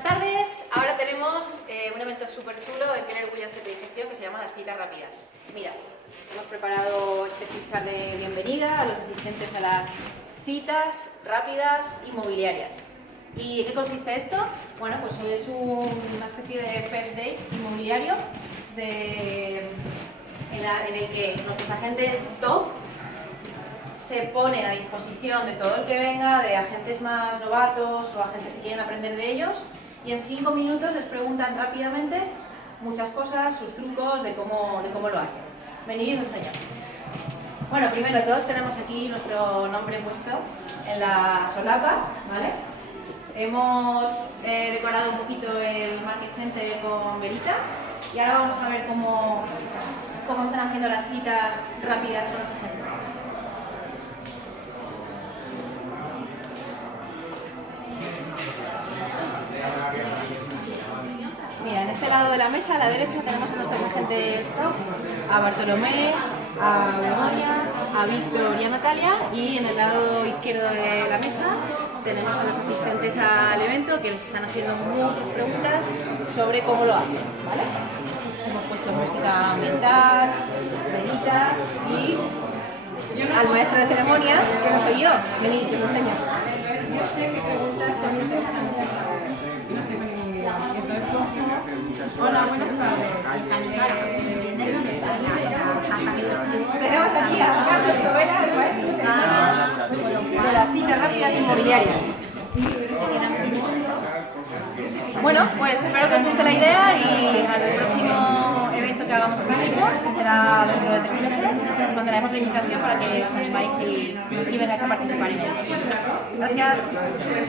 Buenas tardes, ahora tenemos un evento súper chulo en Keller Williams de Gestión que se llama las citas rápidas. Mira, hemos preparado este fichar de bienvenida a los asistentes a las citas rápidas inmobiliarias. ¿Y en qué consiste esto? Bueno, pues hoy es una especie de first date inmobiliario en el que nuestros agentes top se ponen a disposición de todo el que venga, de agentes más novatos o agentes que quieren aprender de ellos, y en 5 minutos les preguntan rápidamente muchas cosas, sus trucos, de cómo lo hacen. Venid y os enseño. Bueno, primero todos tenemos aquí nuestro nombre puesto en la solapa, ¿vale? Hemos decorado un poquito el Market Center con velitas y ahora vamos a ver cómo están haciendo las citas rápidas con los agentes. Mira, en este lado de la mesa, a la derecha, tenemos a nuestros agentes top, a Bartolomé, a Begoña, a Víctor y a Natalia, y en el lado izquierdo de la mesa tenemos a los asistentes al evento que les están haciendo muchas preguntas sobre cómo lo hacen, ¿vale? Hemos puesto música ambiental, velitas y al maestro de ceremonias, que no soy yo, vení, que lo enseño. Yo sé que preguntas son interesantes, no sé con ningún guión. Entonces, hola, buenas tardes. Tenemos aquí a Carlos Sobera, el maestro de ceremonias de las citas rápidas inmobiliarias. Bueno, pues espero que os guste la idea y al próximo evento que hagamos en México, que será dentro de 3 meses, os mandaremos la invitación para que os animáis y vengáis a participar en él. Gracias.